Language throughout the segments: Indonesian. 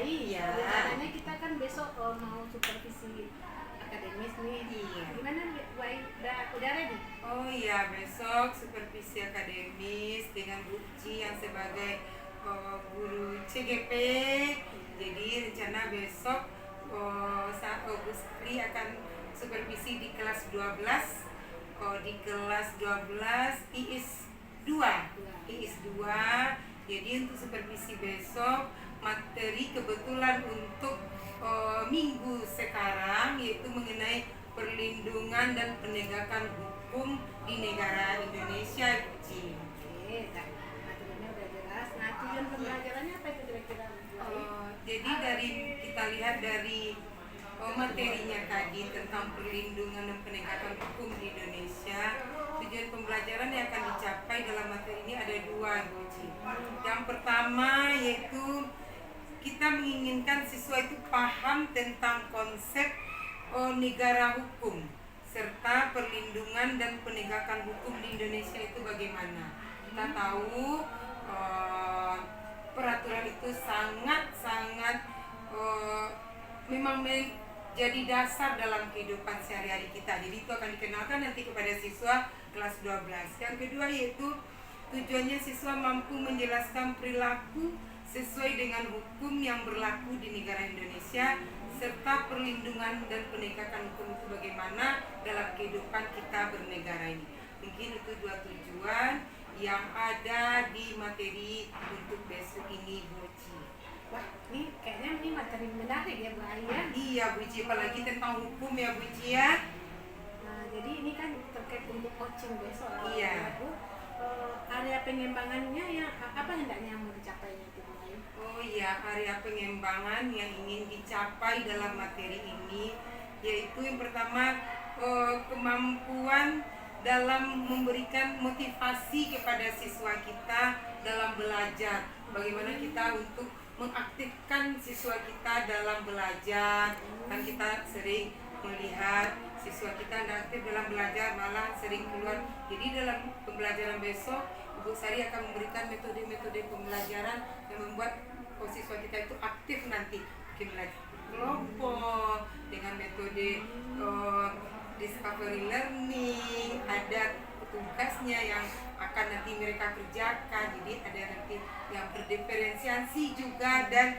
Iya. Rencananya kita kan besok mau supervisi akademis nih. Iya. Gimana Bu Ai? Udah ready? Oh iya, besok supervisi akademis dengan Bu Ci yang sebagai guru CGP. Jadi rencana besok Bu Sri akan supervisi di kelas 12. Di kelas 12 IIS 2. Jadi untuk supervisi besok materi kebetulan untuk minggu sekarang yaitu mengenai perlindungan dan penegakan hukum di negara Indonesia, Bu Ci. Oke, materinya udah jelas. Nah, tujuan pembelajarannya apa itu kira-kira? Jadi kita lihat dari materinya tadi tentang perlindungan dan penegakan hukum di Indonesia, tujuan pembelajaran yang akan dicapai dalam materi ini ada dua, Bu Ci. Yang pertama yaitu kita menginginkan siswa itu paham tentang konsep negara hukum serta perlindungan dan penegakan hukum di Indonesia itu bagaimana. Kita tahu peraturan itu sangat memang menjadi dasar dalam kehidupan sehari-hari kita. Jadi itu akan dikenalkan nanti kepada siswa kelas 12. Yang kedua yaitu tujuannya siswa mampu menjelaskan perilaku sesuai dengan hukum yang berlaku di negara Indonesia serta perlindungan dan penegakan hukum itu bagaimana dalam kehidupan kita bernegara ini. Mungkin itu dua tujuan yang ada di materi untuk besok ini, Bu Ci. Wah, ini kayaknya ini materi menarik ya Bu Ai ya? Iya, Bu Ci, apalagi tentang hukum ya, Bu Ci ya. Nah, jadi ini kan terkait untuk coaching besok. Iya. Bu, area pengembangannya yang apa hendaknya yang mau dicapainya itu Bu Ai? Oh iya, area pengembangan yang ingin dicapai dalam materi ini yaitu yang pertama kemampuan dalam memberikan motivasi kepada siswa kita dalam belajar. Bagaimana kita untuk mengaktifkan siswa kita dalam belajar. Kan kita sering melihat siswa kita tidak aktif dalam belajar, malah sering keluar. Jadi dalam pembelajaran besok Ibu Sari akan memberikan metode-metode pembelajaran yang membuat siswa kita itu aktif nanti. Mungkin belajar kelompok dengan metode discovery learning, ada tugasnya yang akan nanti mereka kerjakan. Jadi ada nanti yang berdiferensiasi juga dan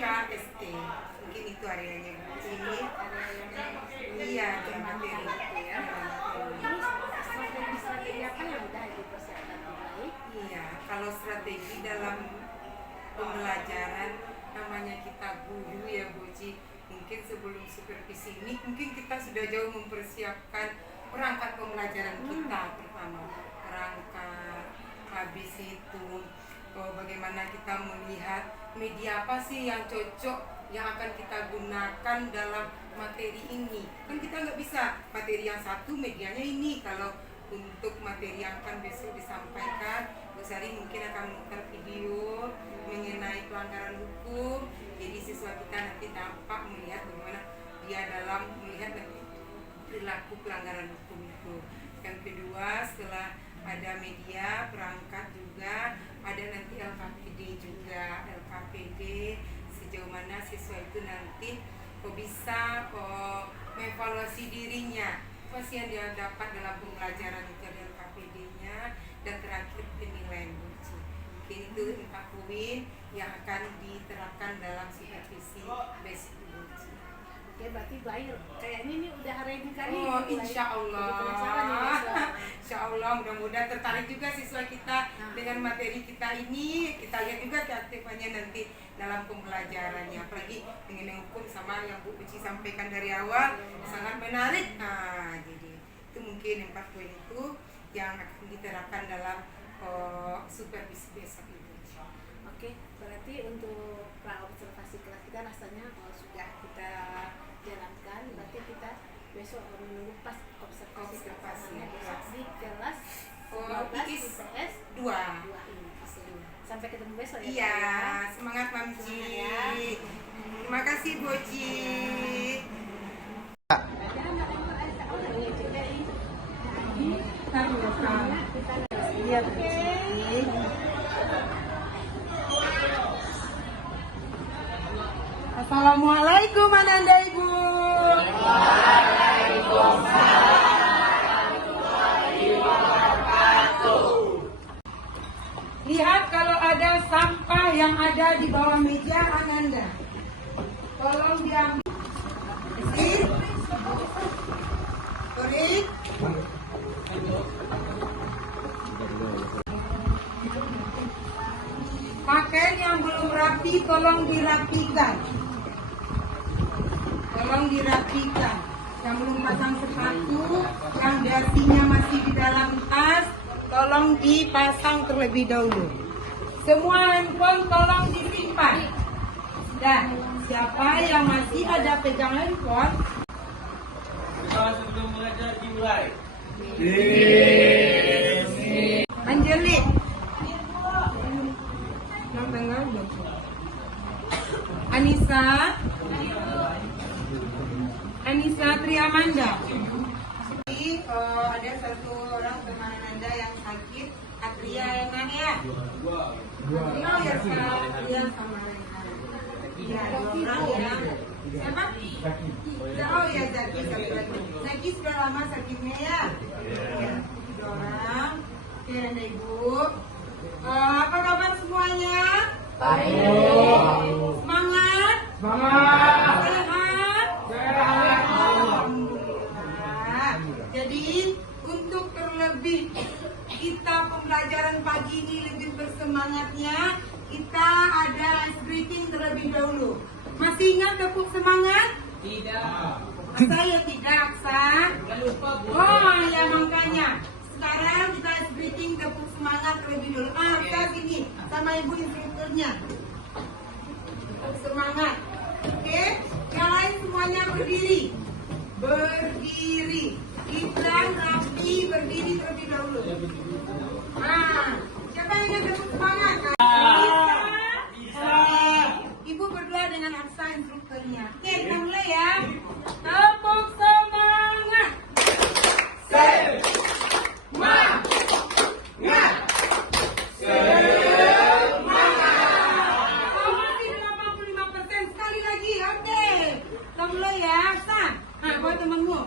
KSE. Mungkin itu areanya ini. Iya, dalam materi ya. Strategi apa yang udah dipersiapkan Bu Ai? Iya, kalau strategi dalam pembelajaran namanya kita guru ya, Bu Ci. Mungkin sebelum supervisi ini mungkin kita sudah jauh mempersiapkan perangkat pembelajaran kita. Pertama perangkat, habis itu bagaimana kita melihat media apa sih yang cocok yang akan kita gunakan dalam materi ini. Kan kita nggak bisa materi yang satu medianya ini. Kalau untuk materi yang akan besok disampaikan, Bu Sari mungkin akan memutar video mengenai pelanggaran hukum. Jadi siswa kita nanti dapat melihat bagaimana dia dalam melihat perilaku pelanggaran hukum itu. Yang kedua, setelah ada media, perangkat juga, ada nanti LKPD juga. LKPD sejauh mana siswa itu nanti bisa mengevaluasi dirinya. Apa sih yang dia dapat dalam pembelajaran itu, ada LKPD-nya, dan terakhir penilaian Bu Ci. Mungkin itu 4 poin yang akan diterapkan dalam supervisi basic Bu Ci. Oke, berarti Bu Ai kayaknya ini udah ready kali. Oh, insya Allah. Insya Allah, mudah-mudahan tertarik juga siswa kita dengan materi kita ini. Kita lihat juga keaktifannya nanti dalam pembelajarannya. Apalagi mengenai hukum sama yang Bu Uci sampaikan dari awal, sangat menarik. Nah, jadi itu mungkin 4 poin itu yang akan diterapkan dalam supervisi besok itu. Oke, berarti untuk pra-observasi kelas kita rasanya sudah kita jalankan. Berarti kita besok menunggu pas observasi kelasnya besok di kelas 12 IPS 2 ini. Sampai ketemu besok ya. Iya, semangat Mamci. Terima kasih Boji. Iya, Boji. Assalamualaikum Ananda Ibu. Lihat kalau ada sampah yang ada di bawah meja Ananda, tolong diambil. Turis. Pakaian yang belum rapi tolong dirapikan. Tolong dirapikan. Yang belum pasang sepatu, yang dasinya masih di dalam tas, tolong dipasang terlebih dahulu. Semua handphone tolong disimpan. Dan siapa yang masih ada pegang handphone, sebelum mengajar dimulai. Anjeli. Yang tanggal 20. Anissa Triamanda. Jadi ada satu orang teman Anda yang sakit, Atria yang mana ya? Oh ya Atria sama Rehan. Ya, dua orang yang siapa? Oh ya Zaki satu lagi. Zaki sudah lama sakitnya ya. Ya, dua orang. Oke, Anda Ibu. Apa kabar semuanya? Baik. Semangat? Semangat. Sehat? Sehat. Alhamdulillah. Jadi untuk terlebih kita pembelajaran pagi ini lebih bersemangatnya, kita ada ice breaking terlebih dahulu. Masih ingat tepuk semangat? Tidak. Saya tidak, Sa. Oh ya makanya. Sekarang kita ice breaking tepuk semangat terlebih dulu. Saya sini sama ibu instrukturnya. Tepuk semangat. Oke, yang lain semuanya berdiri. Berdiri. Iklan rapi berdiri terlebih dahulu. Siapa yang ingin tepuk semangat? Bisa. Ibu berdua dengan Aksa instrukturnya. Oke, kita mulai ya. Tepuk semangat. Buat temanmu.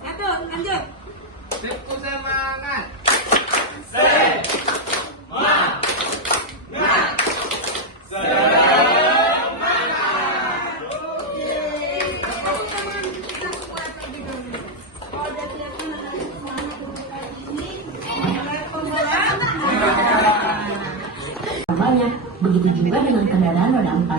Satu, lanjut. Tepuk semangat. Banyak, begitu juga dengan kendaraan roda 4.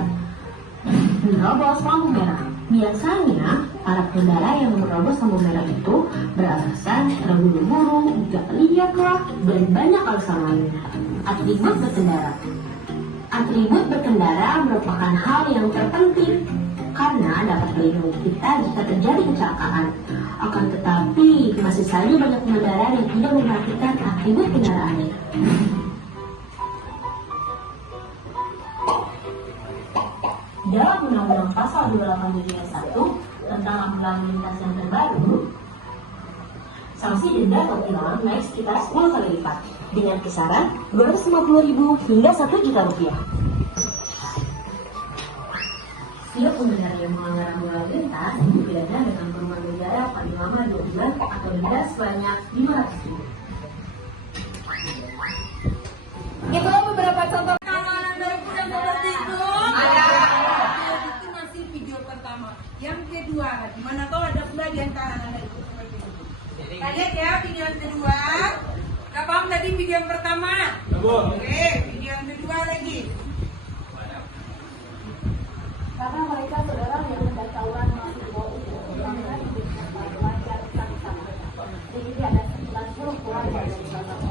Menerobos lampu merah. Biasanya, para pengendara yang menerobos lampu merah itu beralasan terburu-buru, gak lihatlah, dan banyak alasan lainnya. Atribut berkendara. Atribut berkendara merupakan hal yang terpenting karena dapat melindungi kita jika terjadi kecelakaan. Akan tetapi, masih saja banyak pengendara yang tidak memperhatikan atribut kendaraannya. Dalam Undang-Undang Pasal 287 ayat 1 tentang lampu lintas yang terbaru, sanksi denda atau tilang naik sekitar 10 kali lipat dengan kisaran 250.000 hingga 1 juta rupiah. Setiap pengendara yang melanggar lampu lalu lintas dipidana dengan kurungan penjara paling lama 2 bulan atau denda sebanyak 500.000. Itu beberapa contoh kawanan dari yang seperti itu. Itu masih video pertama. Yang kedua, dimana tahu ada pula di antara anda itu seperti itu. Lihat ya video yang kedua. Gak paham tadi video yang pertama? Oke, video yang kedua lagi. Karena mereka saudara yang hendak tawuran masih di bawah umur, maka diberikan wajar sama-sama. Jadi ada 11 keluarga dari salah satu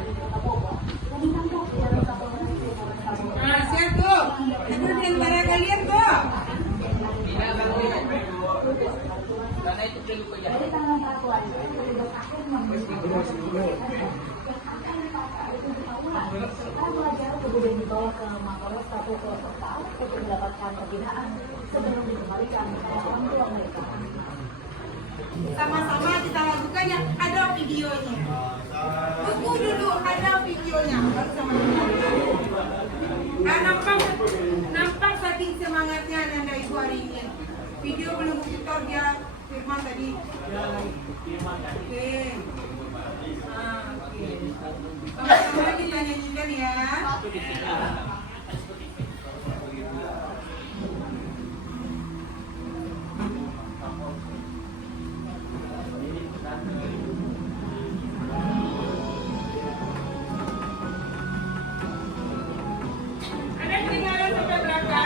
di Kota Bogor yang ditangkap di dalam satu Nah, siap tuh. Itu di antara kalian tuh. Karena itu perlu kerja. dari tangan perempuan petugas akhir memberikan para pelajar kemudian dibawa ke Mapolres Satu Kota untuk mendapatkan pembinaan sebelum dikembalikan ke orang tua mereka. Sama-sama kita lakukan yang ada videonya. Tunggu dulu ada videonya baru sama-sama. Nampak saking semangatnya Nanda Ibu hari ini. Video belum putar dia Firman tadi. Oke. Oke. Sama-sama kita nyanyikan ya. Ada ketinggalan sampai berapa?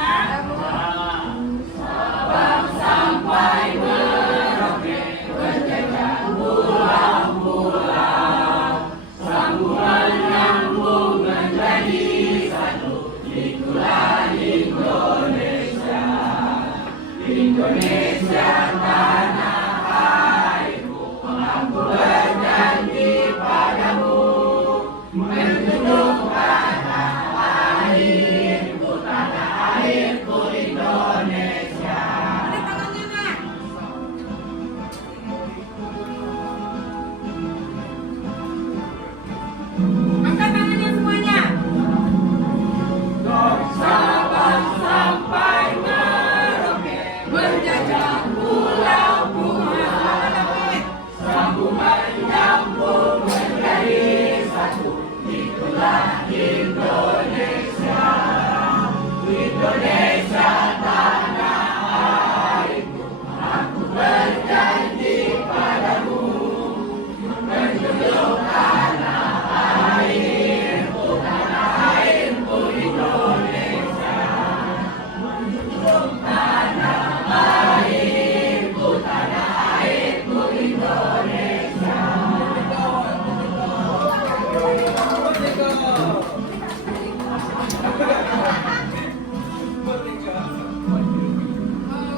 Ada tangannya nggak? Angkat tangannya semuanya. Menjajah pulau-pulau.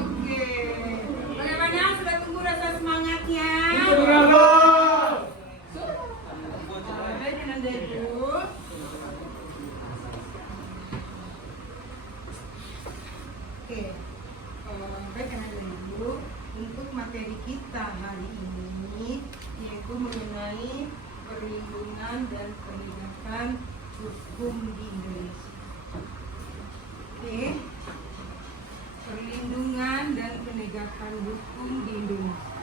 Oke. Bagaimana? Sudah tunggu rasa semangatnya? Baik, Nanda Ibu. Oke. Baik, Nanda Ibu. Untuk materi kita hari ini yaitu mengenai perlindungan dan penegakan hukum di Indonesia. Oke. Perlindungan dan penegakan hukum di Indonesia.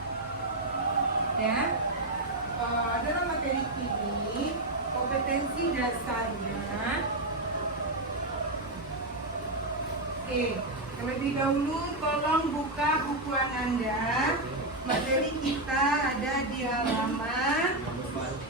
Ya. Dalam materi ini kompetensi dasarnya. Oke. Terlebih dahulu tolong buka bukuan Anda. Materi kita ada di halaman 34.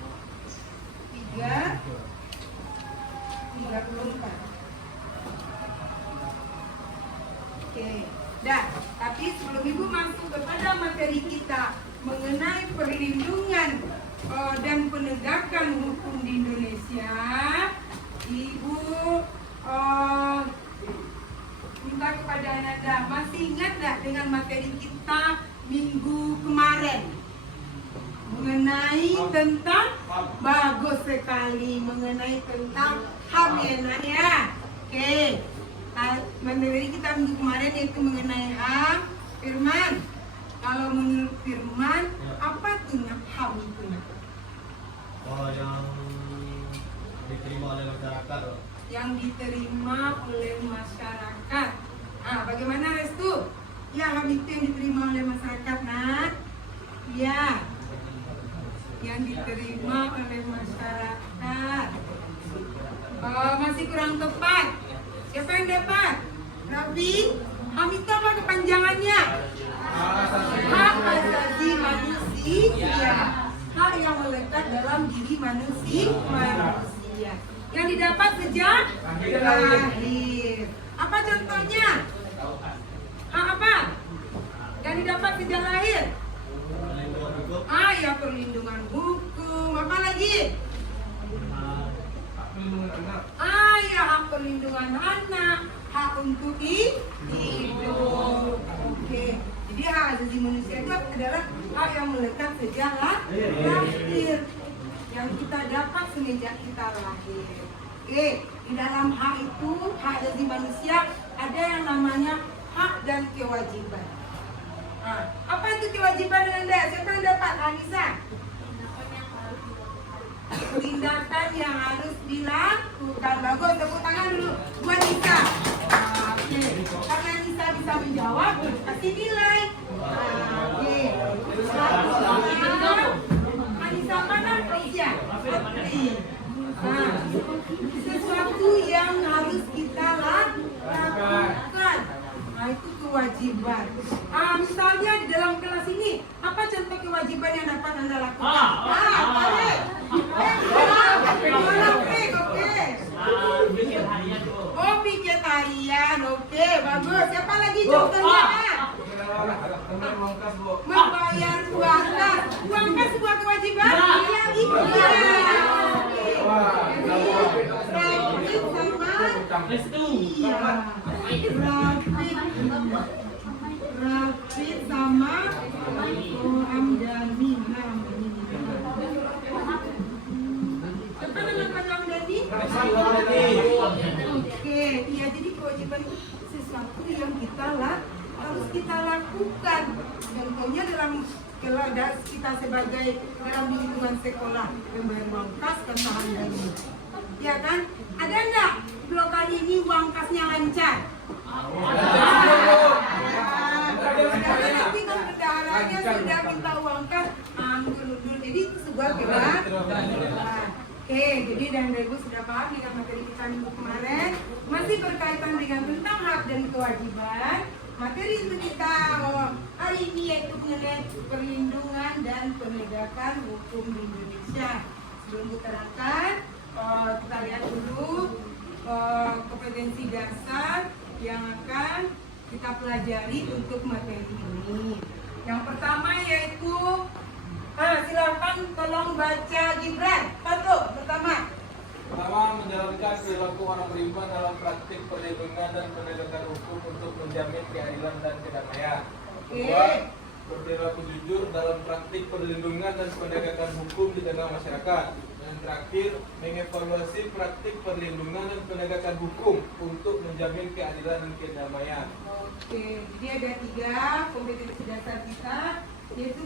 Oke. Dah, tapi sebelum Ibu masuk kepada materi kita mengenai perlindungan dan penegakan hukum di Indonesia, Ibu minta kepada Anda, masih ingat nggak dengan materi kita minggu kemarin mengenai tentang bagus sekali mengenai tentang HAM ya nak ya. Oke. Materi kita minggu kemarin yaitu mengenai HAM. Firman, kalau menurut Firman apa tuh nak HAM itu nak? Oh, yang diterima oleh masyarakat. Yang diterima oleh masyarakat. Bagaimana Restu? Ya, HAM itu yang diterima oleh masyarakat nak. Ya, yang diterima oleh masyarakat. Masih kurang tepat. Siapa yang dapat? Rabi, HAM itu apa kepanjangannya? Hak asasi manusia. Hak yang melekat dalam diri manusia. Yang didapat sejak lahir. Apa contohnya? Apa? Yang didapat sejak lahir? Ya, perlindungan hukum. Apa lagi? Ya, hak perlindungan anak, hak untuk hidup. Oke. Jadi hak asasi manusia itu adalah hak yang melekat sejak lahir, yang kita dapat semenjak kita lahir. Oke. Di dalam hak itu, hak asasi manusia, ada yang namanya hak dan kewajiban. Apa itu kewajiban Anda? Siapa yang dapat? Anissa? Tindakan yang harus dilakukan. Bagus, tepuk tangan dulu buat Anissa. Oke. kewajiban. Misalnya di dalam kelas ini, apa contoh kewajiban yang dapat Anda lakukan? Bikin harian tuh. Oh, piket harian, oke, bagus. Siapa lagi contohnya? Membayar uang kas. Uang kas sebuah kewajiban? Iya. Rapid sama? Restu. Iya. Rapid sama Amdani. Apa nama Kak Amdani? Oke, iya, jadi kewajiban itu sesuatu yang harus kita lakukan. Contohnya dalam kita sebagai dalam lingkungan sekolah membayar uang kas kan Amdani. Ya kan? Ada enggak blok kali ini uang kasnya lancar? Nanti kan bendaharanya sudah minta uang kas, mundur. Jadi itu sebuah kewajiban. Oke, jadi dan Ibu sudah paham dengan materi kita minggu kemarin masih berkaitan dengan tentang hak dan kewajiban. Materi kita hari ini yaitu mengenai perlindungan dan penegakan hukum di Indonesia. Sebelum diterangkan, kita lihat dulu kompetensi dasar yang akan kita pelajari untuk materi ini. Yang pertama yaitu silakan tolong baca Gibran. Patuh pertama. Pertama, menjalankan perilaku orang beriman dalam praktik perlindungan dan penegakan hukum untuk menjamin keadilan dan kedamaian. Kedua, berperilaku jujur dalam praktik perlindungan dan penegakan hukum di tengah masyarakat. Dan terakhir, mengevaluasi praktik perlindungan dan penegakan hukum untuk menjamin keadilan dan kedamaian. Oke, jadi ada 3 kompetensi dasar kita, yaitu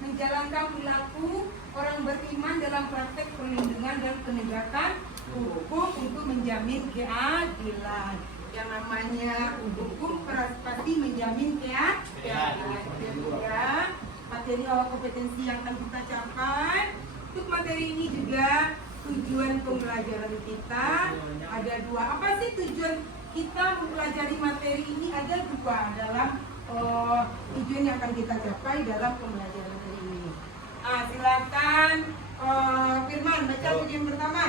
menjalankan perilaku orang beriman dalam praktek perlindungan dan penegakan hukum untuk menjamin keadilan. Yang namanya hukum pasti menjamin keadilan. Kedua, materi kompetensi yang akan kita capai. Untuk materi ini juga tujuan pembelajaran kita ada 2. Apa sih tujuan kita mempelajari materi ini? Ada 2 dalam tujuan yang akan kita capai dalam pembelajaran ini. Silakan Firman baca tujuan pertama.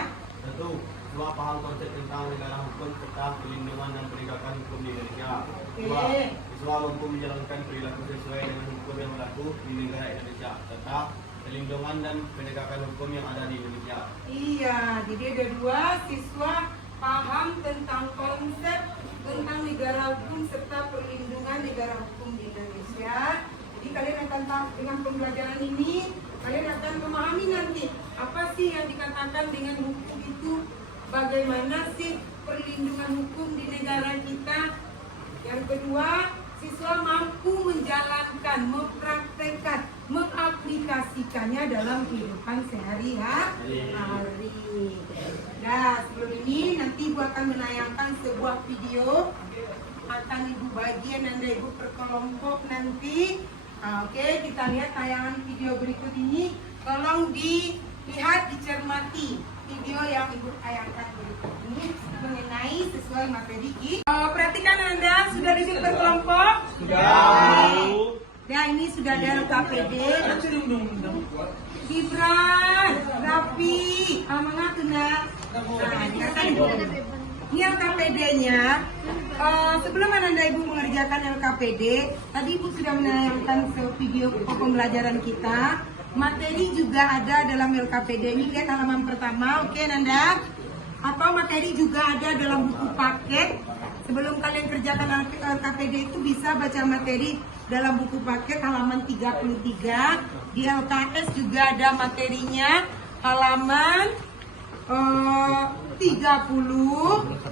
Satu, dua, paham konsep tentang negara hukum serta perlindungan dan penegakan hukum di Indonesia. Dua, siswa mampu menjalankan perilaku sesuai dengan hukum yang berlaku di negara Indonesia serta perlindungan dan penegakan hukum yang ada di Indonesia. Iya, jadi ada 2, siswa paham tentang konsep tentang negara hukum serta perlindungan negara hukum di Indonesia. Jadi kalian akan tahu dengan pembelajaran ini, kalian akan memahami nanti apa sih yang dikatakan dengan hukum itu, bagaimana sih perlindungan hukum di negara kita. Yang kedua, siswa mampu menjalankan, mempraktekkan, mengaplikasikannya dalam kehidupan sehari-hari. Nah, sebelum ini nanti Ibu akan menayangkan sebuah video, akan Ibu bagian dan Ibu perkelompok nanti. Oke, kita lihat tayangan video berikut ini. Tolong dilihat, dicermati video yang Ibu tayangkan berikut ini mengenai sesuai materi kita. Perhatikan Anda, sudah duduk berkelompok? Sudah. Nah, ini sudah ada LKPD. Gibran, Rafi, Amangat, ini LKPD-nya. Sebelum Anda Ibu mengerjakan LKPD, tadi Ibu sudah menayangkan video pembelajaran kita. Materi juga ada dalam LKPD ini, lihat halaman pertama, oke Nanda? Atau materi juga ada dalam buku paket. Sebelum kalian kerjakan LKPD itu bisa baca materi dalam buku paket halaman 33. Di LKS juga ada materinya halaman 30.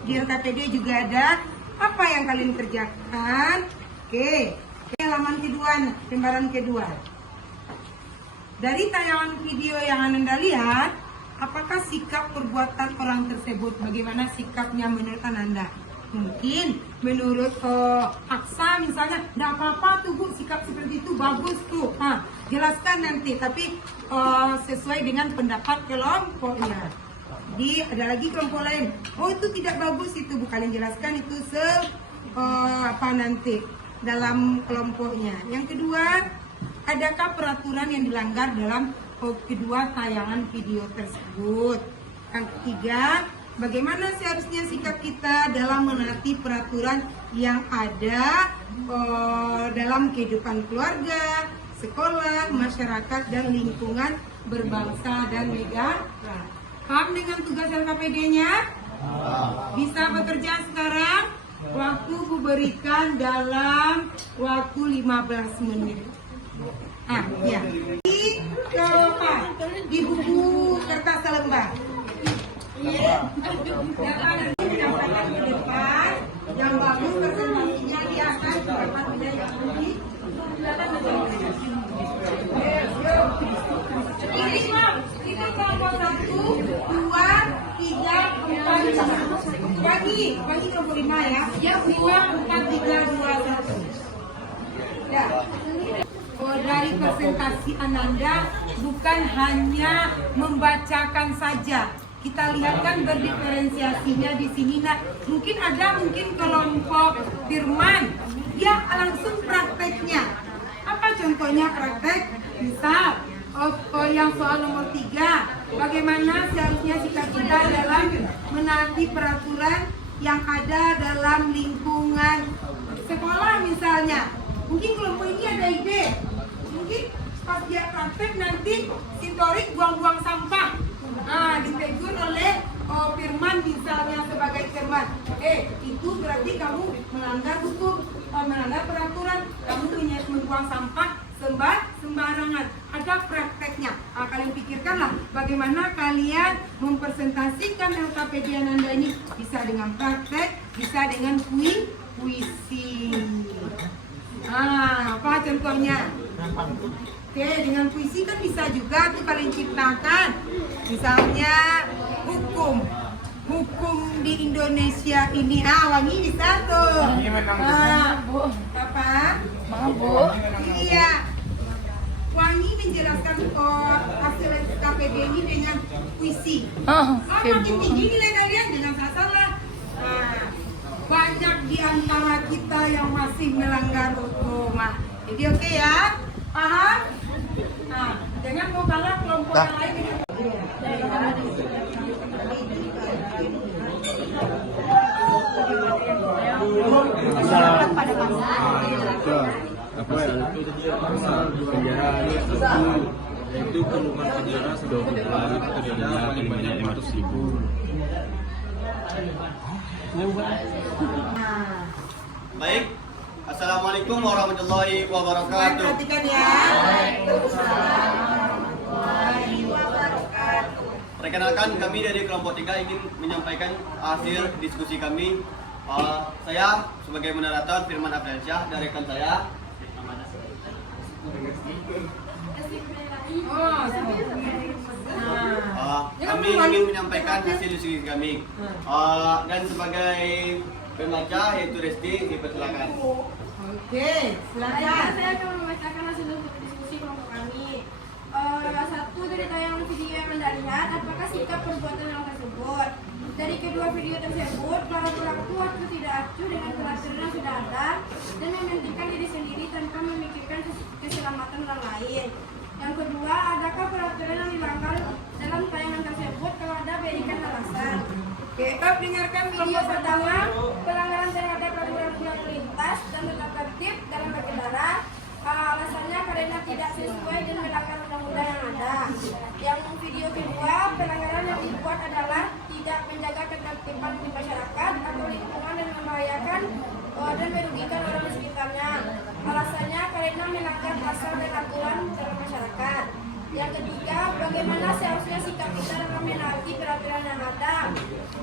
Di LKPD juga ada. Apa yang kalian kerjakan? Oke, halaman kedua, lembaran kedua. Dari tayangan video yang Anda lihat, apakah sikap perbuatan orang tersebut? Bagaimana sikapnya menurut Anda? Mungkin menurut Aksa misalnya, tidak apa-apa tuh Bu, sikap seperti itu bagus tuh. Jelaskan nanti, tapi sesuai dengan pendapat kelompoknya. Di ada lagi kelompok lain, oh itu tidak bagus itu Bu, kalian jelaskan itu apa nanti. dalam kelompoknya. Yang kedua, adakah peraturan yang dilanggar dalam kedua tayangan video tersebut? Yang ketiga, bagaimana seharusnya sikap kita dalam menaati peraturan yang ada dalam kehidupan keluarga, sekolah, masyarakat, dan lingkungan berbangsa dan negara. Paham dengan tugas LKPD-nya? Bisa bekerja sekarang? Waktu kuberikan dalam waktu 15 menit. Ya. Di buku kertas selembar. Menyampaikan ke depan yang bagus presentasinya di atas dapat menjadi ini kelompok 1, 2, 3, 4, 5. Bagi kelompok 5 ya. 5, 4, 3, 2, 1. Ya. Dari presentasi Ananda bukan hanya membacakan saja. Kita lihat kan berdiferensiasinya di sini. Nah, mungkin kelompok Firman, dia langsung prakteknya. Apa contohnya praktek? Misal, yang soal nomor 3, bagaimana seharusnya sikap kita dalam menaati peraturan yang ada dalam lingkungan sekolah misalnya. Mungkin kelompok ini ada ide, mungkin pas dia praktek nanti sintorik buang-buang sampah. Ditegur oleh Firman misalnya sebagai Firman, itu berarti kamu melanggar hukum, melanggar peraturan, kamu membuang sampah sembarangan. Ada prakteknya. Kalian pikirkanlah bagaimana kalian mempresentasikan LKPD Ananda ini, bisa dengan praktek, bisa dengan puisi. Apa contohnya? Oke, dengan puisi kan bisa juga tuh kalian ciptakan. Misalnya hukum di Indonesia ini. Wangi bisa tuh. Bu. Apa? Bu. Iya. Wangi menjelaskan hasil KPD ini dengan puisi. Makin tinggi nilai kalian dengan sasaran. Banyak di antara kita yang masih melanggar hukum. Jadi oke ya? Paham? Jangan mau kalah kelompok yang lain. Itu kurungan penjara sedang banyak 500.000. Baik, assalamualaikum warahmatullahi wabarakatuh. Perhatikan ya. Perkenalkan, kami dari kelompok 3 ingin menyampaikan hasil diskusi kami. Saya sebagai moderator Firman Abdiansyah dari rekan saya. Kami ingin menyampaikan hasil diskusi kami. Dan sebagai pembaca yaitu Resti, dipersilakan. Oke, silakan. Saya akan membacakan hasil diskusi kelompok kami. Satu, dari tayangan video yang Anda lihat, apakah sikap perbuatan yang tersebut? Dari kedua video tersebut, pelaku acuh tidak acuh dengan peraturan yang sudah ada dan mementingkan diri sendiri tanpa memikirkan keselamatan orang lain. Yang kedua, adakah peraturan yang dilanggar dalam tayangan tersebut? Kalau ada, berikan alasan. Oke, dengarkan video Pertama, pelanggaran terhadap peraturan lalu lintas dan tata tertib dalam berkendara. Alasannya karena tidak sesuai dan melanggar undang-undang yang ada. Yang video kedua, pelanggaran yang dibuat adalah tidak menjaga ketertiban di masyarakat atau lingkungan dan membahayakan dan merugikan orang di sekitarnya. Alasannya karena melanggar pasal dan aturan dalam masyarakat. Yang ketiga, bagaimana seharusnya sikap kita dalam menaati peraturan yang ada.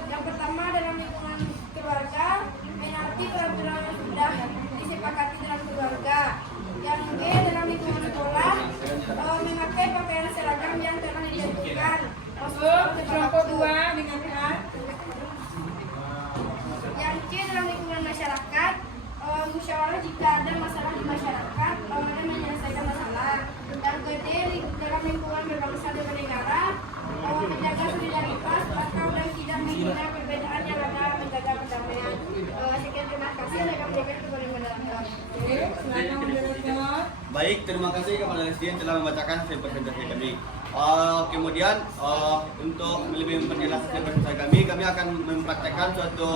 Yang pertama, dalam lingkungan keluarga, menaati peraturan yang sudah disepakati dalam keluarga. Yang B, dalam lingkungan sekolah, memakai pakaian seragam yang telah ditentukan. masuk ke kelompok 2 dengarkan. Yang C, dalam lingkungan masyarakat, musyawarah jika ada masalah di masyarakat dan menyelesaikan masalah. Yang ke D, dalam lingkungan berbangsa dan bernegara, menjaga solidaritas atau dan tidak menghina perbedaan yang ada, menjaga perdamaian. Sekian, terima kasih. Saya akan berikan kepada moderator. Baik, terima kasih kepada Lesdien telah membacakan hasil presentasi kami. Kemudian untuk lebih memperjelas hasil presentasi kami akan mempraktekkan suatu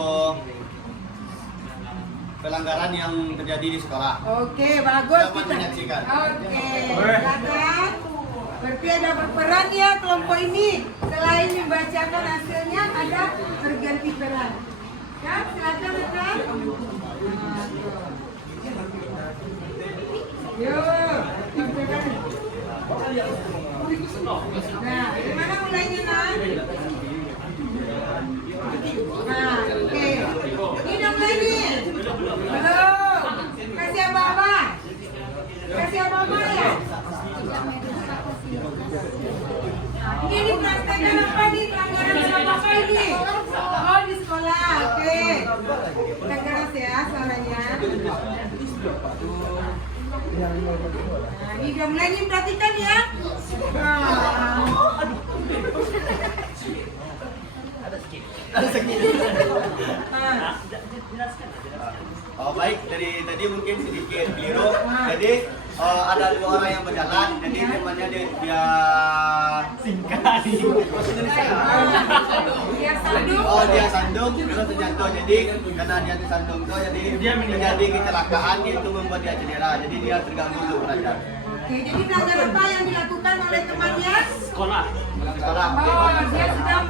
pelanggaran yang terjadi di sekolah. Oke, bagus. Selamat menyaksikan. Oke, silakan. Berarti ada berperan ya kelompok ini. Selain membacakan hasilnya, ada berganti peran. Ya, silakan rekan. Yuk, nah, gimana mulainya, Nan? Nah, oke. Ini udah mulai nih. Belum. Kasih apa-apa? Kasih apa-apa ya? Ini dipraktekkan apa nih? Pelanggaran apa ini? Oh, di sekolah. Oke. Kita keras ya suaranya. Nah, ini udah mulai nih, perhatikan ya. Baik, dari tadi mungkin sedikit keliru. Jadi ada dua orang yang berjalan, jadi temannya dia singkat. Dia sandung, terus terjatuh. Jadi karena dia tersandung tuh, jadi terjadi kecelakaan, itu membuat dia cedera. Jadi dia terganggu untuk belajar. Oke, jadi pelanggaran apa yang dilakukan oleh temannya? Sekolah. Oh, dia sudah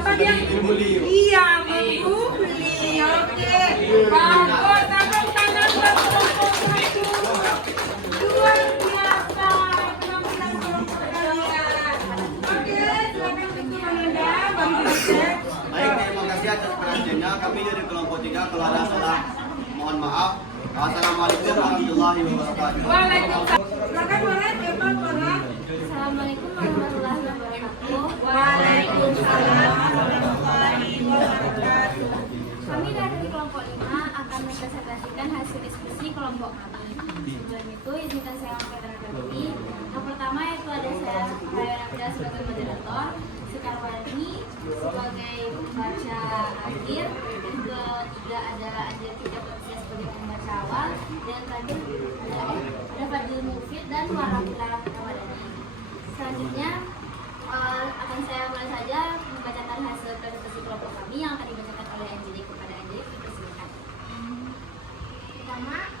apa dia? Membuli. Iya, membuli. Oke, bagus. Tepuk tangan buat kelompok satu. Luar biasa penampilan kelompok kalian. Oke, silakan untuk Anda, Bang Joseph. Baik, terima kasih atas perhatiannya. Kami dari kelompok 3, kalau ada salah mohon maaf. Assalamualaikum warahmatullahi wabarakatuh. Waalaikumsalam. Silakan Farhan, Evan, Farhan. Assalamualaikum warahmatullahi wabarakatuh. Waalaikumsalam warahmatullahi wabarakatuh. Kami dari kelompok 5 akan mempresentasikan hasil diskusi kelompok kami. Sebelum itu, izinkan saya memperkenalkan diri. Yang pertama yaitu ada saya, Hayana sebagai moderator, Sekarwani sebagai pembaca akhir, dan ketiga ada Tika Patricia sebagai pembaca awal, dan terakhir ada Fadil Mufid dan Warahmatullahi Ramadhani. Selanjutnya akan saya mulai saja membacakan hasil presentasi kelompok kami yang akan dibacakan oleh Angelik kepada Angelik. Dipersilakan. Pertama,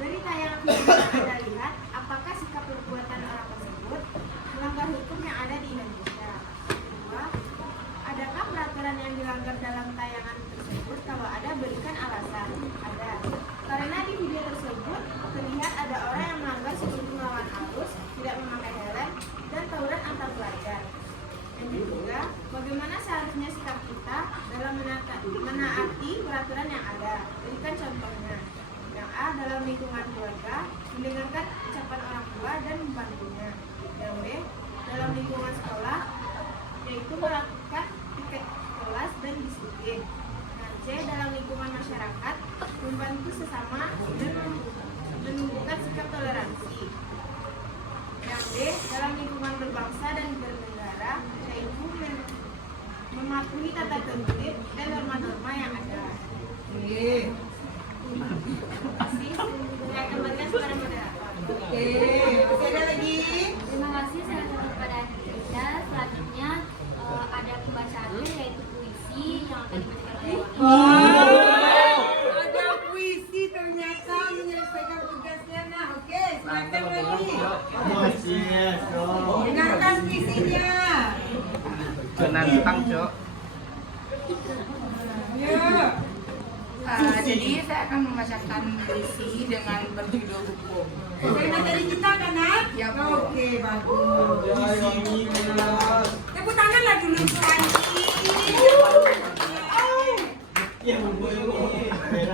dari tayangan video yang Anda lihat, apakah sikap perbuatan orang tersebut melanggar hukum yang ada di Indonesia? Kedua, adakah peraturan yang dilanggar dalam tayangan tersebut? Kalau ada, berikan alasan. Ada. Karena di video tersebut terlihat ada orang yang melanggar seperti melawan arus, tidak memakai helm, dan tawuran antar pelajar. Dan juga, bagaimana seharusnya sikap kita dalam menaati peraturan yang ada? Berikan contohnya. Yang A, dalam lingkungan keluarga, mendengarkan ucapan orang tua dan membantunya. Yang B, dalam lingkungan sekolah, yaitu melakukan tiket kelas dan disiplin. Yang C, dalam lingkungan masyarakat, membantu sesama dan menunjukkan sikap toleransi. Yang D, dalam lingkungan berbangsa dan bernegara, yaitu mematuhi tata tertib dan norma-norma yang ada. Saya kembalikan kepada moderator. Oke, masih ada lagi? Terima kasih saya kepada Anissa. Selanjutnya ada pembacaan yaitu puisi yang akan dibacakan oleh Ada puisi ternyata menyelesaikan tugasnya. Nah, oke, silakan lagi. Dengarkan puisinya. Nantang, Cok. Yuk. Jadi saya akan membacakan puisi dengan berjudul hukum. Dari materi kita kan, Nat? Ya, Bu. Oke, bagus. Tepuk tangan lah dulu, Suwanti.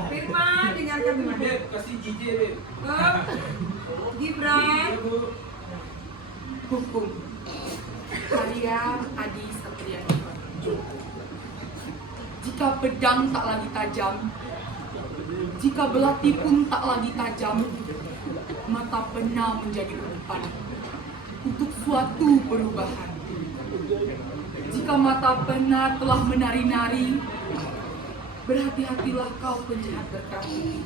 Firman, dengarkan Firman. Kasih jijik, Gibran. Hukum. Karya Adi Satriani. Jika pedang tak lagi tajam, jika belati pun tak lagi tajam, mata pena menjadi umpan untuk suatu perubahan. Jika mata pena telah menari-nari, Berhati-hatilah kau penjahat berkaki.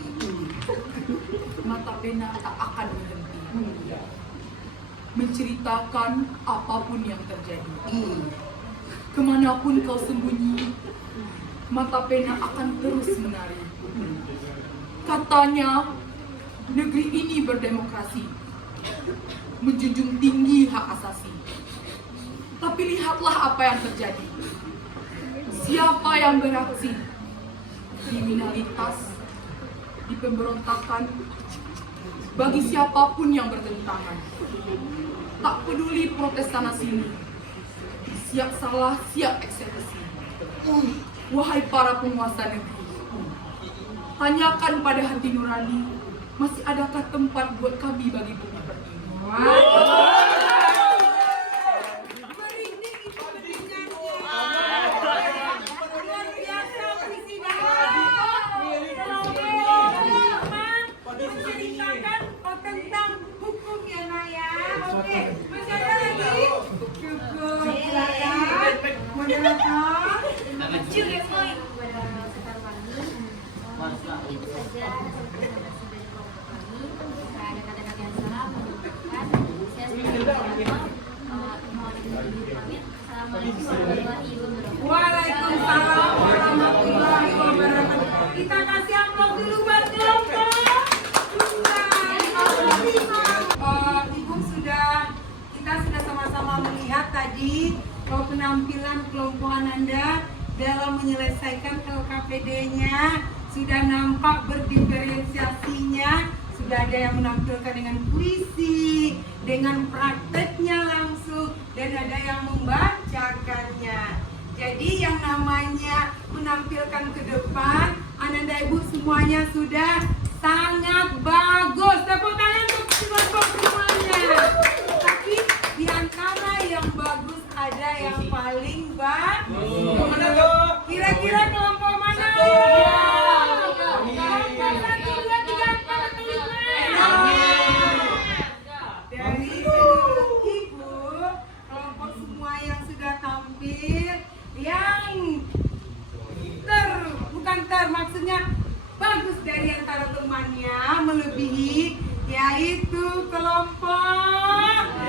Mata pena tak akan berhenti menceritakan apapun yang terjadi. Kemanapun kau sembunyi, mata pena akan terus menari. Katanya, negeri ini berdemokrasi, menjunjung tinggi hak asasi. Tapi lihatlah apa yang terjadi. Siapa yang beraksi? Kriminalitas, di pemberontakan, bagi siapapun yang bertentangan. Tak peduli protes sana sini, siap salah, siap eksekusi. Wahai para penguasa negeri, tanyakan pada hati nurani, masih adakah tempat buat kami bagi bumi pertiwi? Tentang hukum ya Naya. Oke, masih ada lagi? Cukup, silakan. Moderator. Kecil ya, Boy. Kepada Sekarwangi, itu saja hasil presentasi dari kelompok kami. Jika ada kata-kata yang salah, menunjukkan saya sebagai mohon izin pamit. Assalamualaikum warahmatullahi wabarakatuh. Waalaikumsalam warahmatullahi wabarakatuh. Kita kasih amplop dulu buat kelompok. Ibu kita sudah sama-sama melihat tadi penampilan kelompok Ananda dalam menyelesaikan LKPD-nya. Sudah nampak berdiferensiasinya, sudah ada yang menampilkan dengan puisi, dengan prakteknya langsung, dan ada yang membacakannya. Jadi yang namanya menampilkan ke depan, Ananda Ibu semuanya sudah sangat bagus. Tepuk tangan untuk kelompok semuanya. Tapi di antara yang bagus ada yang paling bagus. Kira-kira kelompok mana? Kelompok 1, 2, 3, 4, 5. Dari menurut Ibu, kelompok semua yang sudah tampil, yang maksudnya bagus dari antara temannya, melebihi, yaitu kelompok 5.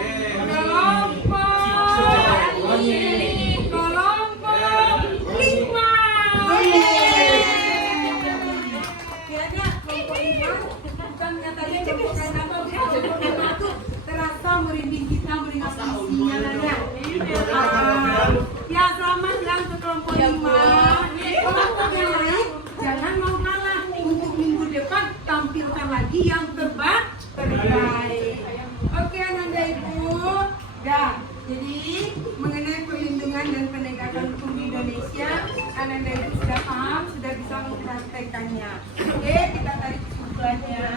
Kayaknya kelompok 5 bukan katanya kelompok satu terasa merinding kita mendengar isinya Nana. Ya selamat ya untuk kelompok 5. Kelompok yang lain jangan mau kalah, untuk minggu depan tampilkan lagi yang terbaik. Oke Ananda Ibu. Dah. Jadi mengenai perlindungan dan penegakan hukum di Indonesia, Ananda Ibu sudah paham, sudah bisa mempraktekannya. Oke, kita tarik kesimpulannya.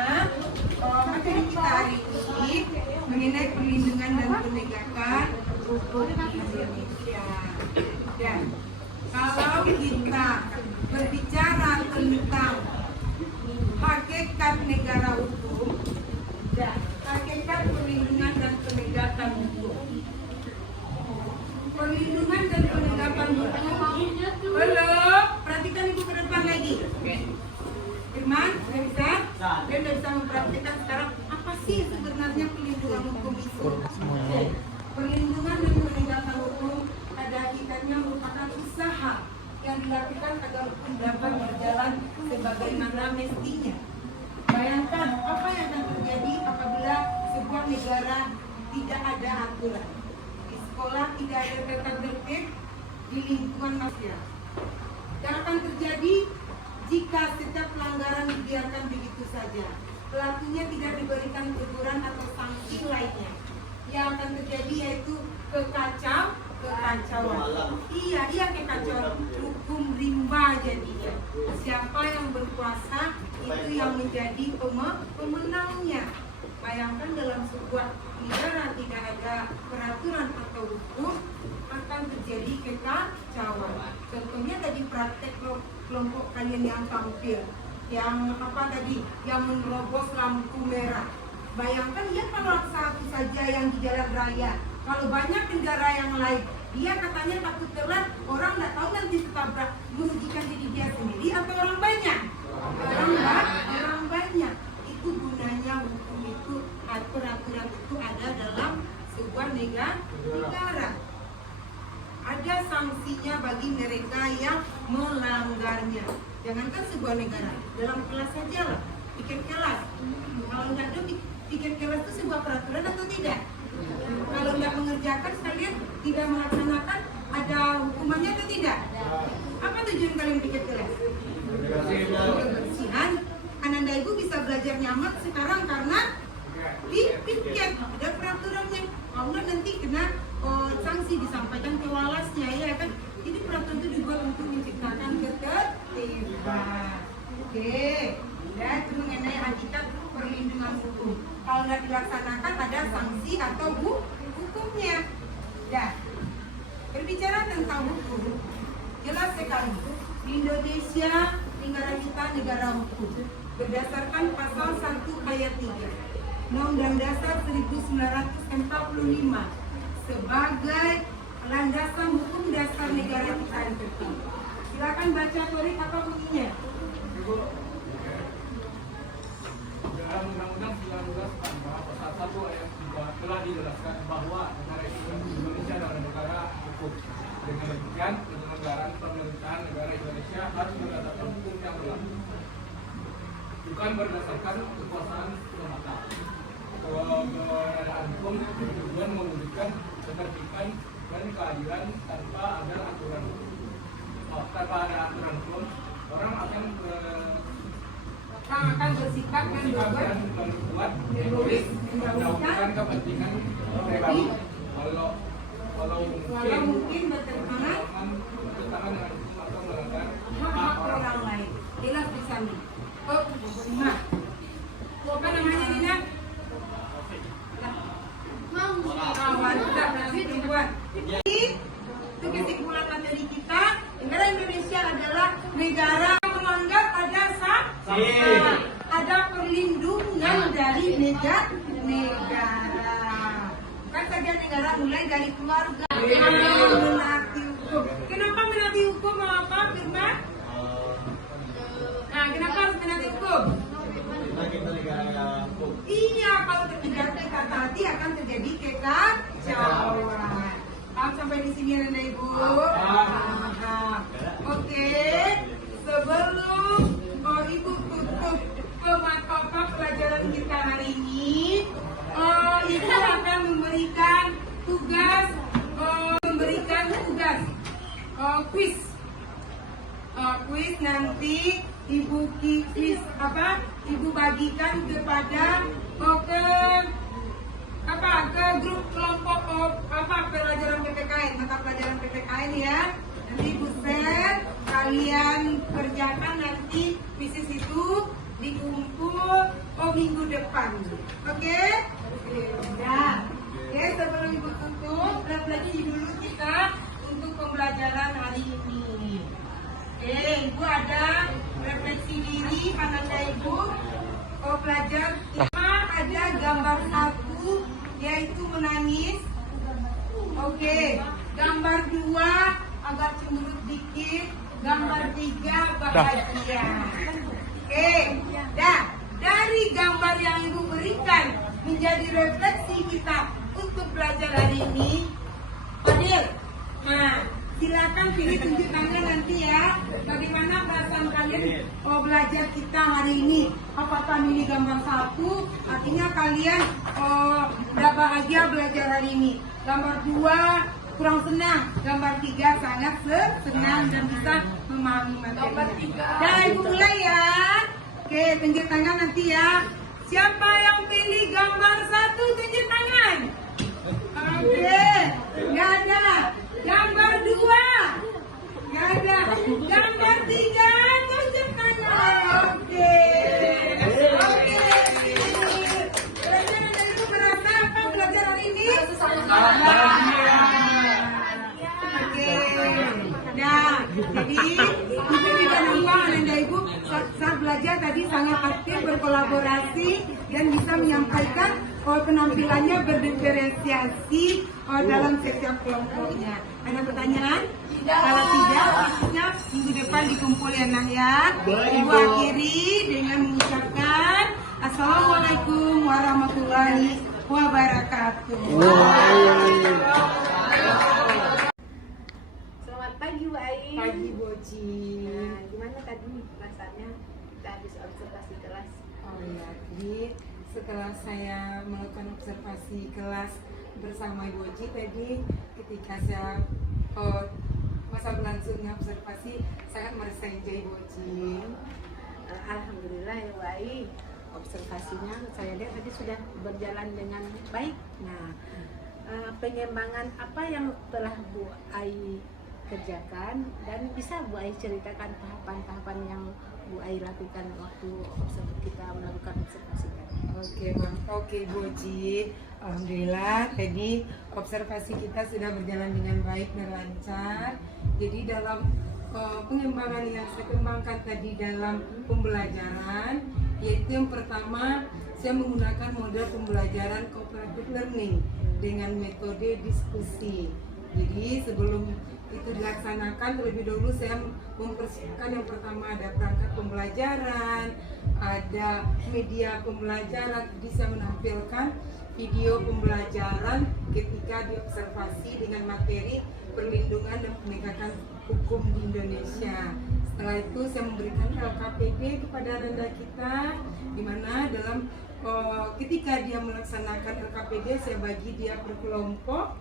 Materi kita hari ini mengenai perlindungan dan penegakan hukum di Indonesia. Dan kalau kita berbicara tentang hakikat negara hukum dan hakikat perlindungan dan penegakan hukum. Perlindungan dan penegakan hukum belum. Perhatikan Ibu ke depan lagi. Firman, sudah bisa? Dan sudah bisa mempraktikkan sekarang apa sih sebenarnya perlindungan hukum itu? Perlindungan dan penegakan hukum pada hakikatnya merupakan usaha yang dilakukan agar hukum dapat berjalan sebagaimana mestinya. Bayangkan apa yang akan terjadi apabila sebuah negara tidak ada aturan. Di sekolah tidak ada tata tertib, di lingkungan masyarakat. Yang akan terjadi jika setiap pelanggaran dibiarkan begitu saja. Pelakunya tidak diberikan teguran atau sanksi lainnya. Yang akan terjadi yaitu kekacauan. Iya kekacauan. Hukum rimba jadinya. Siapa yang berkuasa itu yang menjadi pemenangnya. Bayangkan dalam sebuah negara tidak ada peraturan atau hukum, akan terjadi kekacauan. Contohnya tadi praktek kelompok kalian yang tampil, yang apa tadi, yang menerobos lampu merah. Bayangkan ya kalau satu saja yang di jalan raya, kalau banyak kendaraan yang lain Dia katanya takut telat, orang nggak tahu nanti ketabrak, merugikan diri dia sendiri atau orang banyak. Orang banyak. Itu gunanya hukum itu, aturan itu ada dalam sebuah negara. Ada sanksinya bagi mereka yang melanggarnya. Jangankan sebuah negara, dalam kelas saja lah, tiket kelas. Kalau nggak ada tiket kelas itu sebuah peraturan atau tidak? Kalau nggak mengerjakan, kalian tidak melaksanakan, ada hukumannya atau tidak? Apa tujuan kalian tiket kelas? Kebersihan. Ananda Ibu bisa belajar nyaman sekarang karena di tiket ada peraturannya. Kalau nggak nanti kena sanksi, disampaikan ke walasnya, ya kan? Jadi peraturan itu dibuat untuk menciptakan ketertiban. Oke, ya itu mengenai hakikat perlindungan hukum. Kalau nggak dilaksanakan ada sanksi atau hukumnya. Ya, berbicara tentang hukum, jelas sekali di Indonesia negara kita negara hukum berdasarkan pasal 1 ayat 3 Undang-Undang Dasar 1945 sebagai landasan hukum dasar negara kita yang tertinggi. Silakan baca Torik apa bunyinya? Dalam Undang-Undang 1945 pasal 1 ayat 3 telah dijelaskan bahwa negara Indonesia adalah negara hukum. Dengan demikian, penyelenggaraan pemerintahan negara Indonesia harus berdasarkan hukum yang berlaku, bukan berdasarkan kekuasaan semata. Keberadaan hukum bertujuan mewujudkan ketertiban dan keadilan tanpa ada aturan hukum. Tanpa ada aturan hukum, orang akan bersikap dan berbuat egois, mendahulukan kepentingan pribadi. Walau mungkin bertentangan dengan hukum atau melanggar hak orang lain. Jelas bisa nih. Nah, apa namanya Dina? Wanita berarti perempuan. Jadi itu kesimpulan materi kita. Negara Indonesia adalah negara menganggap ada ada perlindungan dari negara. Bukan saja negara, mulai dari keluarga. Menaati hukum. Kenapa menaati hukum? Apa Firman? Nah, kenapa harus menaati hukum? Kita negara hukum. Iya, kalau tidak taati akan terjadi kekacauan. Paham sampai di sini Nanda Ibu? Oke, sebelum Ibu tutup pemata pelajaran kita hari ini, Ibu akan memberikan tugas, kuis. Kuis nanti Ibu Ibu bagikan kepada ke grup kelompok pelajaran PPKN, mata pelajaran PPKN ya. Nanti Ibu share, kalian kerjakan nanti kuis itu dikumpul minggu depan. Oke? Ya. Oke, sebelum Ibu tutup, refleksi dulu kita untuk pembelajaran hari ini. Oke, Ibu ada refleksi diri, Ananda Ibu. Pelajar ada gambar 1 yaitu menangis. Oke, gambar 2 agak cemberut dikit, gambar 3 bahagia. Oke, dari gambar yang Ibu berikan menjadi refleksi kita untuk belajar hari ini. Adil, nah silakan pilih tunjuk tangan nanti ya. Bagaimana perasaan kalian belajar kita hari ini? Apakah ini gambar 1 artinya kalian udah bahagia belajar hari ini? Gambar 2 kurang senang, gambar 3 sangat senang dan bisa memahami materi. Nah, Ibu mulai ya. Oke, tunjuk tangan nanti ya. Siapa yang pilih gambar 1 tunjuk tangan? Oke, nggak ada. Gambar 2 nggak ada. Gambar 3 tunjuk tangan. Oke. Belajar dari Ibu merasa apa belajar hari ini? Oke. Nah, jadi Ibu juga nampak Ananda Ibu saat belajar tadi tadi sangat aktif berkolaborasi dan bisa menyampaikan penampilannya berdiferensiasi dalam setiap kelompoknya. Ada pertanyaan? Kalau tidak, maksudnya minggu depan dikumpul ya Nah ya. Ibu akhiri dengan mengucapkan Assalamualaikum warahmatullahi wabarakatuh. Selamat pagi Bu Ai. Pagi Boci. Nah, gimana tadi rasanya kita habis observasi kelas? Oh iya, jadi setelah saya melakukan observasi kelas bersama Ibu Oji tadi, ketika saya masa berlangsungnya observasi sangat merasa enjoy Ibu Oji. Alhamdulillah ya Bu Ai, observasinya saya lihat tadi sudah berjalan dengan baik. Nah, pengembangan apa yang telah Bu Ai kerjakan dan bisa Bu Ai ceritakan tahapan-tahapan yang Bu Ai lakukan waktu kita melakukan observasi tadi. Oke Bu Oji. Alhamdulillah tadi observasi kita sudah berjalan dengan baik dan lancar. Jadi dalam pengembangan yang saya kembangkan tadi dalam pembelajaran, yaitu yang pertama saya menggunakan model pembelajaran cooperative learning dengan metode diskusi. Jadi sebelum itu dilaksanakan, terlebih dahulu saya mempersiapkan yang pertama ada perangkat pembelajaran, ada media pembelajaran. Jadi saya menampilkan video pembelajaran ketika diobservasi dengan materi perlindungan dan penegakan hukum di Indonesia. Setelah itu saya memberikan LKPD kepada anak kita, di mana dalam ketika dia melaksanakan LKPD saya bagi dia per kelompok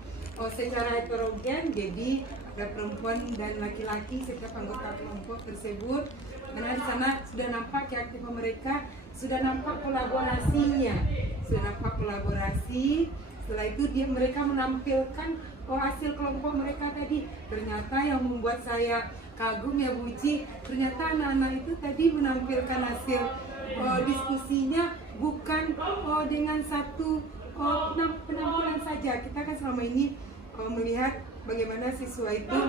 secara heterogen, jadi ada perempuan dan laki-laki setiap anggota kelompok tersebut. Karena di sana sudah nampak keaktifan mereka, sudah nampak kolaborasinya, Setelah itu mereka menampilkan hasil kelompok mereka tadi. Ternyata yang membuat saya kagum ya Bu Uci, ternyata anak-anak itu tadi menampilkan hasil diskusinya bukan dengan satu penampilan saja. Kita kan selama ini melihat bagaimana siswa itu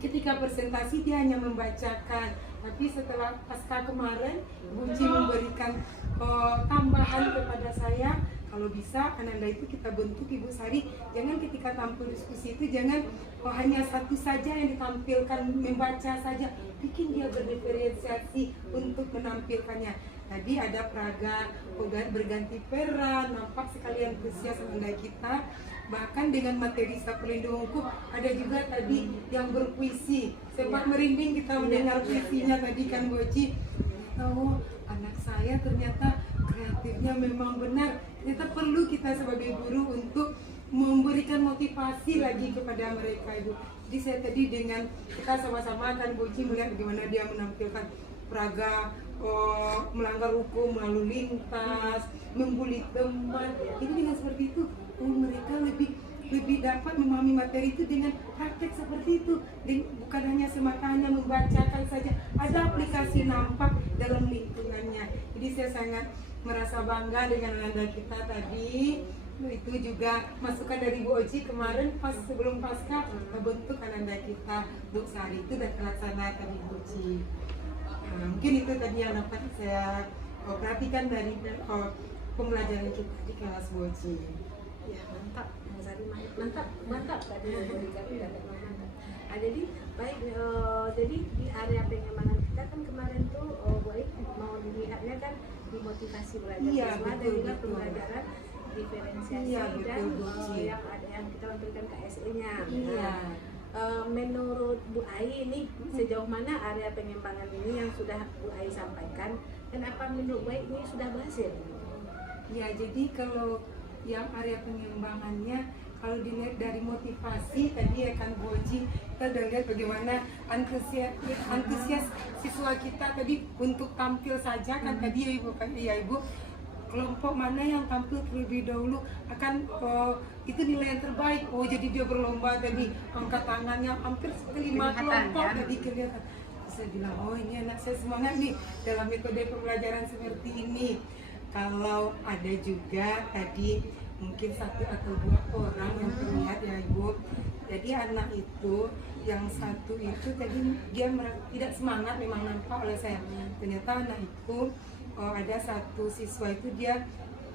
ketika presentasi dia hanya membacakan, tapi setelah pasca kemarin Bu Uci memberikan tambahan kepada saya, kalau bisa anak-anak itu kita bentuk Ibu Sari, jangan ketika tampil diskusi itu jangan hanya satu saja yang ditampilkan, membaca saja, bikin dia berdiferensiasi untuk menampilkannya. Tadi ada peraga berganti peran, nampak sekali antusias anak kita. Bahkan dengan materi staf pelindung hukum ada juga tadi yang berpuisi. Sempat merinding kita mendengar puisinya tadi kan Bu Oji. Oh, anak saya ternyata kreatifnya memang benar. Ternyata perlu kita sebagai guru untuk memberikan motivasi lagi kepada mereka Ibu. Jadi saya tadi dengan kita sama-sama kan Bu Oji melihat bagaimana dia menampilkan peraga melanggar hukum, lalu lintas, membuli teman. Jadi dengan seperti itu mereka lebih dapat memahami materi itu dengan praktek seperti itu. Bukan hanya semata hanya membacakan saja, ada aplikasi nampak dalam lingkungannya. Jadi saya sangat merasa bangga dengan anak kita tadi. Itu juga masukan dari Bu Oji kemarin pas sebelum pasca membentuk anak kita Bu Sari itu dan terlaksana tadi Bu Oji. Mungkin itu tadi yang dapat saya perhatikan dari pembelajaran kita di kelas Bu Oji. Ya mantap, Mas Ari, mantap tadi memberikan mantap. Jadi baik, jadi di area pengembangan kita kan kemarin tuh Bu Ai mau dilihatnya kan di motivasi belajar siswa dan juga pembelajaran diferensiasi dan yang ada yang kita lakukan KSE-nya. Menurut Bu Ai ini sejauh mana area pengembangan ini yang sudah Bu Ai sampaikan dan apa menurut Bu Ai ini sudah berhasil? Ya, jadi kalau yang area pengembangannya kalau dilihat dari motivasi tadi ya kan Bu Oji, kita udah lihat bagaimana antusias siswa kita tadi untuk tampil saja kan tadi ya Ibu kelompok mana yang tampil terlebih dahulu akan itu nilai yang terbaik. Jadi dia berlomba tadi angkat tangannya hampir 5 kelompok tadi kelihatan. Saya bilang ini anak saya semangat nih dalam metode pembelajaran seperti ini. Kalau ada juga tadi mungkin 1 atau 2 orang yang terlihat ya Ibu Jadi anak itu yang satu itu tadi dia tidak semangat, memang nampak oleh saya. Ternyata anak itu ada satu siswa itu dia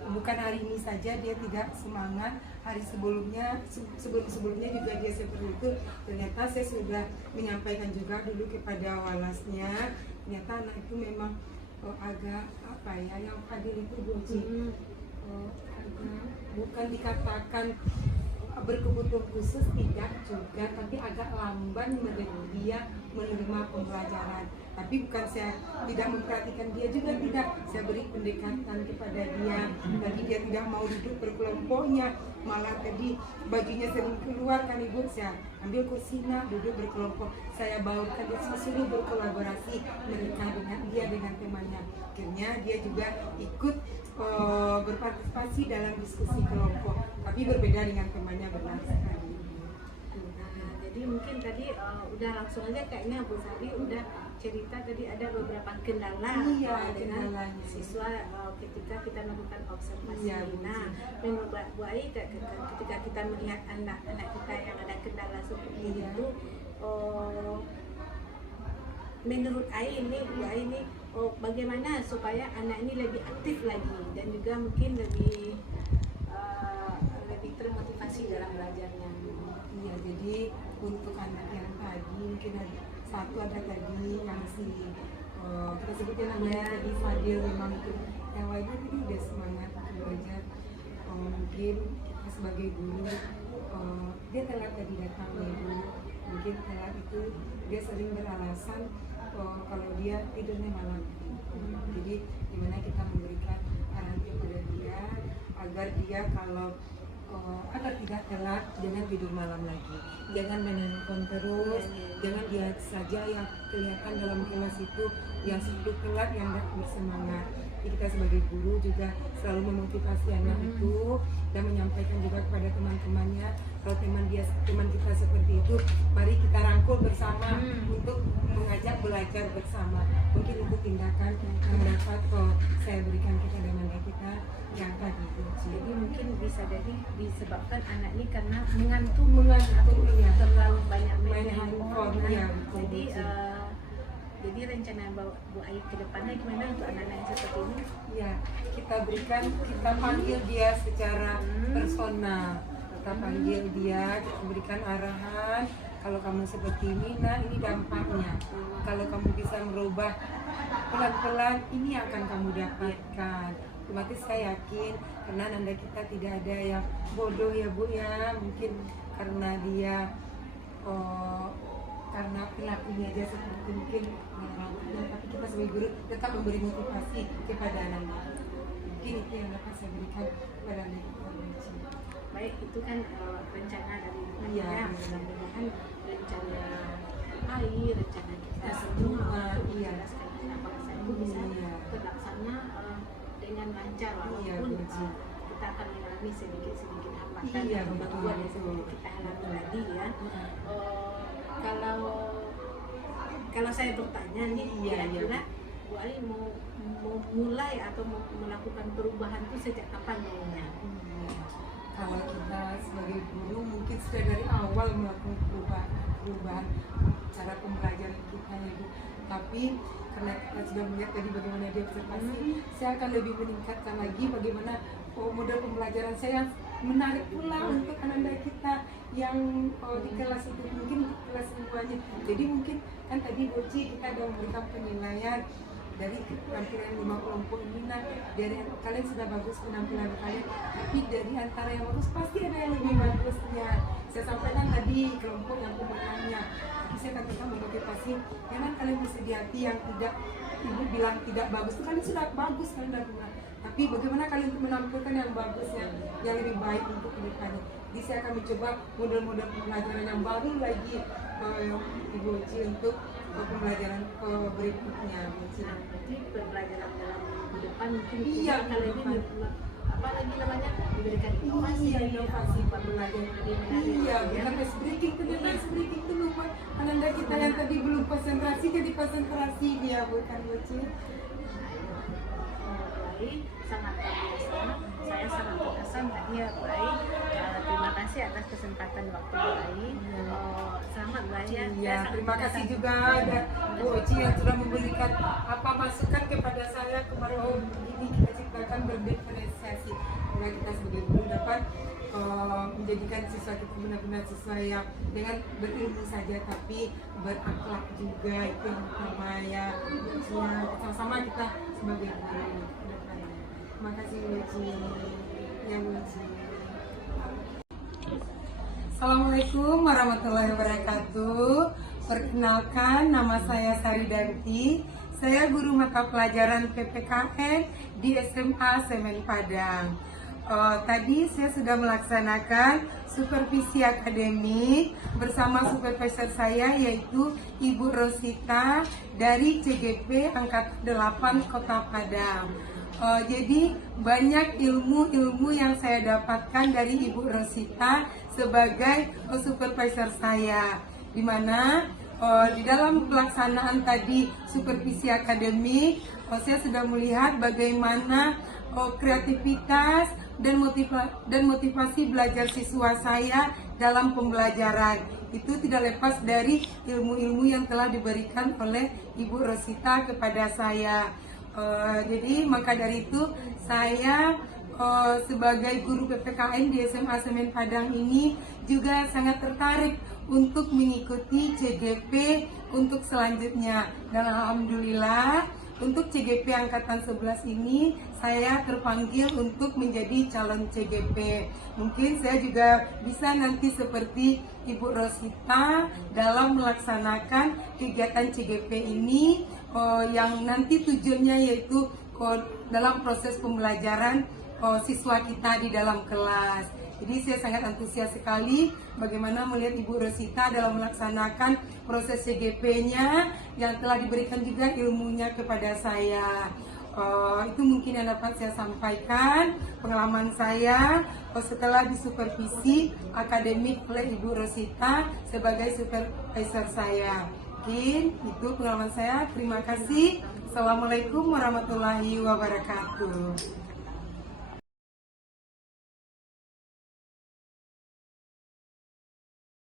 bukan hari ini saja dia tidak semangat, hari sebelumnya sebelumnya juga dia seperti itu. Ternyata saya sudah menyampaikan juga dulu kepada walasnya. Ternyata anak itu memang agak apa ya, yang hadir itu Boci, bukan dikatakan berkebutuhan khusus tidak juga, tapi agak lamban dia menerima pembelajaran. Tapi bukan saya tidak memperhatikan dia juga, tidak, saya beri pendekatan kepada dia. Tadi dia tidak mau duduk berkelompoknya, malah tadi bajunya sering keluar kan Ibu, saya ambil kursi duduk berkelompok, saya bawakan dia suruh berkolaborasi mereka dengan dia dengan temannya. Akhirnya dia juga ikut berpartisipasi dalam diskusi kelompok, tapi berbeda dengan temannya, benar sekali. Jadi mungkin tadi udah langsung aja kayaknya Bu Sari udah cerita tadi ada beberapa kendala dengan siswa ketika kita melakukan observasi. Nah, menurut Bu Ai ketika kita melihat anak-anak kita yang ada kendala seperti itu, menurut Bu Ai ini bagaimana supaya anak ini lebih aktif lagi dan juga mungkin lebih termotivasi dalam belajarnya. Iya, jadi untuk anak yang tadi mungkin ada tadi yang kita sebutnya namanya tadi Fadil, memang itu yang lainnya tadi udah semangat belajar. Mungkin kita sebagai guru dia telat tadi datang Ibu, mungkin telat itu dia sering beralasan kalau dia tidurnya malam. Jadi gimana kita memberikan arahan kepada dia agar dia agar tidak telat, jangan tidur malam lagi, jangan main handphone terus, jangan dia saja yang kelihatan dalam kelas itu yang sibuk telat, yang tidak bersemangat. Jadi kita sebagai guru juga selalu memotivasi anak itu dan menyampaikan juga kepada teman-temannya, kalau teman kita seperti itu, mari kita rangkul bersama untuk mengajak belajar bersama. Mungkin itu tindakan yang dapat saya berikan kepada anak kita yang tadi itu. Jadi mungkin bisa jadi disebabkan anak ini karena mengantuk ya. terlalu banyak main handphone. Ya, jadi rencana Bu Ai ke depannya gimana untuk anak-anak yang seperti ini? Ya, kita panggil dia secara personal. Kita panggil dia, kita berikan arahan. Kalau kamu seperti ini, ini dampaknya. Kalau kamu bisa merubah pelan-pelan, ini akan kamu dapatkan. Otomatis saya yakin, karena nanda kita tidak ada yang bodoh ya Bu ya. Mungkin karena dia karena perilakunya aja seperti mungkin tapi kita sebagai guru tetap memberi motivasi kepada anak-anak. Mungkin itu yang dapat saya berikan kepada anak-anak. Baik, itu kan rencana dari mudah-mudahan rencana AI, rencana kita semua menjelaskan anak bangsa itu bisa terlaksana dengan lancar, walaupun kita akan mengalami sedikit hambatan atau gangguan yang seperti kita alami tadi ya. Kalau saya bertanya nih, kira-kira Bu Ai mau mulai atau mau melakukan perubahan itu sejak kapan maunya? Kalau kita sebagai guru mungkin sudah dari awal melakukan perubahan cara pembelajaran kita ya Bu. Tapi karena kita sudah melihat tadi bagaimana dia observasi, saya akan lebih meningkatkan lagi bagaimana model pembelajaran saya yang menarik pula untuk anak-anak kita yang di kelas itu, mungkin di kelas semuanya. Jadi mungkin kan tadi Boci kita ada memberikan penilaian dari penampilan 5 kelompok ini. Dari kalian sudah bagus penampilan kalian, tapi dari antara yang bagus pasti ada yang lebih bagusnya. Saya sampaikan tadi kelompok yang pemenangnya, tapi saya katakan memotivasi, jangan kalian bersedih hati yang tidak Ibu bilang tidak bagus, itu kalian sudah bagus, kalian sudah benar. Tapi bagaimana kalian untuk menampilkan yang bagusnya, yang lebih baik untuk kedepannya. Jadi saya akan mencoba model-model pembelajaran yang baru lagi Ibu Uci untuk pembelajaran berikutnya. Nah, berarti pembelajaran dalam minggu depan mungkin kali ini apa lagi namanya diberikan inovasi pembelajaran lebih menarik. Iya, benar. Ice breaking itu lupa. Anak kita yang tadi belum konsentrasi jadi konsentrasi dia, bukan Boci. Sangat biasa. Saya sangat terkesan tadi ya Bu Ai. Terima kasih kasih atas kesempatan waktu Bu Ai. Selamat Bu Ai ya. Iya, terima kasih juga ada Bu Oci yang sudah memberikan masukan kepada saya kemarin ini kita ciptakan berdiferensiasi. Semoga kita sebagai guru dapat menjadikan siswa kita benar-benar siswa yang dengan berilmu saja tapi berakhlak juga, itu yang pertama ya. Sama-sama kita sebagai guru. Terima kasih Bu Oci. Ya Bu Oci. Assalamualaikum warahmatullahi wabarakatuh. Perkenalkan, nama saya Sari Danti. Saya guru mata pelajaran PPKN di SMA Semen Padang. Tadi saya sudah melaksanakan supervisi akademik bersama supervisor saya yaitu Ibu Rosita dari CGP Angkatan 8 Kota Padang. Jadi banyak ilmu-ilmu yang saya dapatkan dari Ibu Rosita sebagai supervisor saya, di mana di dalam pelaksanaan tadi supervisi akademik saya sudah melihat bagaimana kreativitas dan motivasi belajar siswa saya dalam pembelajaran itu tidak lepas dari ilmu-ilmu yang telah diberikan oleh Ibu Rosita kepada saya. Jadi maka dari itu saya sebagai guru PPKN di SMA Semen Padang ini juga sangat tertarik untuk mengikuti CGP untuk selanjutnya, dan alhamdulillah untuk CGP Angkatan 11 ini saya terpanggil untuk menjadi calon CGP. Mungkin saya juga bisa nanti seperti Ibu Rosita dalam melaksanakan kegiatan CGP ini yang nanti tujuannya yaitu dalam proses pembelajaran siswa kita di dalam kelas. Jadi saya sangat antusias sekali bagaimana melihat Ibu Rosita dalam melaksanakan proses CGP-nya yang telah diberikan juga ilmunya kepada saya. Itu mungkin yang dapat saya sampaikan pengalaman saya setelah disupervisi akademik oleh Ibu Rosita sebagai supervisor saya. Mungkin itu pengalaman saya. Terima kasih. Assalamualaikum warahmatullahi wabarakatuh.